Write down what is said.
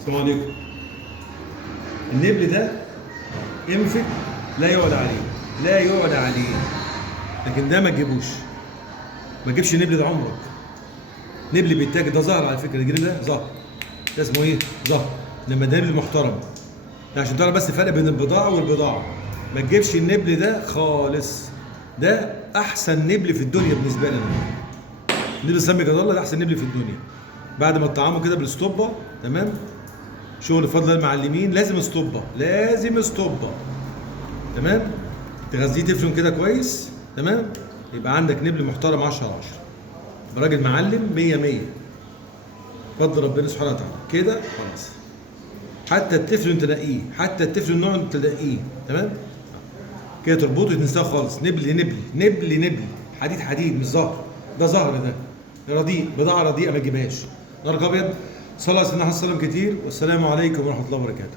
السلام عليكم. النبل ده انفك لا يعلى عليه، لا يعلى عليه، لكن ده ما تجيبوش، ما تجيبش النبل ده عمرك. نبل بيتاكل ده زهر على فكره، الجنين ده زهر، ده اسمه ايه؟ زهر. انما ده نبل محترم، ده عشان تعرف بس الفرق بين البضاعه والبضاعه. ما تجيبش النبل ده خالص، ده احسن نبل في الدنيا بالنسبه لي انا. نبل سمي جد الله ده احسن نبل في الدنيا. بعد ما تطعمه كده بالاسطوبه، تمام؟ شغل فضل المعلمين، لازم اسطوبه، لازم اسطوبه، تمام؟ تغذيه تفرم كده كويس، تمام؟ يبقى عندك نبل محترم 10 على 10. يبقى راجل معلم 100 100. فضل ربنا سبحانه وتعالى كده خلاص. حتى التفل تلاقيه، حتى التفل النوع تلاقيه، تمام؟ كده تربطه تنساه خالص. نبل نبل نبل نبل، حديد حديد، مش زهر. ده زهر، ده رديء، بضاعه رديئه ما تجيبهاش. نهار ابيض. صلى الله عليه وسلم كتير، والسلام عليكم ورحمه الله وبركاته.